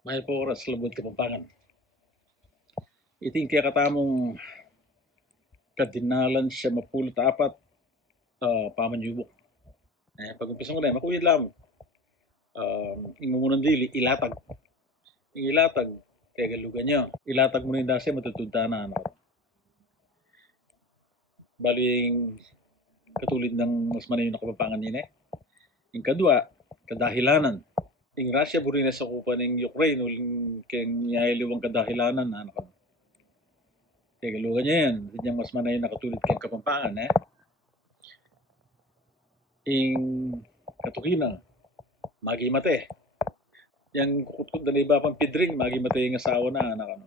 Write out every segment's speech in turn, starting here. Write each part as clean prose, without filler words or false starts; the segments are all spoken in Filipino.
May po oras labod Kapampangan. Iting kaya katamong kadinalan siya mapulot apat pamanyubok. Pag umpisa mo na, makuya lang. Ingumunang dili, ilatag. Yung ilatag, kaya galugan niya. Ilatag mo na yung dasi, matutunta na. Ano. Bali yung katulid ng mas manayon na Kapampangan nila. Yung kadwa, kadahilanan. Yung Russia buri na sa kupa ng Ukraine, uling kayang niyayaliwang kadahilanan. Ano. Kaya galugan niya yan. Hindi niya mas manayon na katulid kayang Kapampangan. Ing katukina, magi mate. Yang kukutkot na iba pang pidring, magi mate yung asawa na anak ano.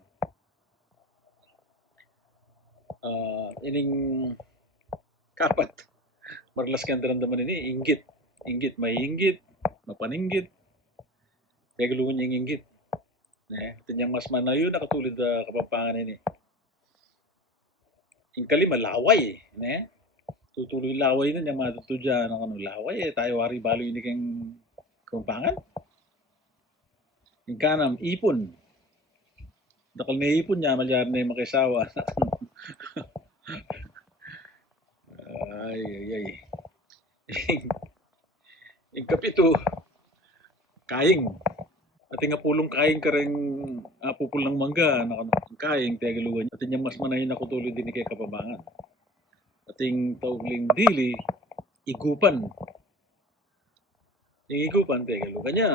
Ining kapat, marlas ka naman ini, inggit. Inggit, may inggit, mapaninggit. Kaya galungan niya inggit. Ito niyang mas manayo na katulid Kapampangan ini. Yung kalima, laway. Tutuloy laway na niya matutudya ng ano, laway tayo wari balo ini kang Kapampangan. Yung kanam, ipon. Dakal na ipon niya, malyar na yung makisawa. Ay, ay, ay. Yung kapito, kaing. At nga pulong kaing ka rin pupul ng mangga, kaing, tegaluan. At yung mas manayin ako tuloy din kay Kapampangan. At yung taugling dili, igupan. Yung igupan, tegalugan niya.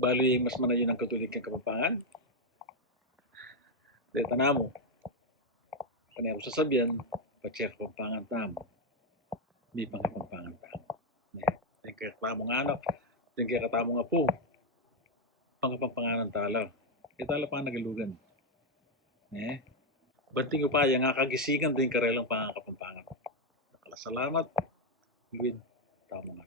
Bali, mas manayin ang katulig kay Kapampangan. Deta na mo. Kanero sasabihan, patsya Kapampangan tamo. Di pang Kapampangan tamo. Yung kaya katamong anak, yung kaya katamong apo, pangapampanganan tala. Kaya tala pa nagalugan. Banting upaya nga kagisigan din karelang pangakapampangan. Salamat, Luwid Tamongan.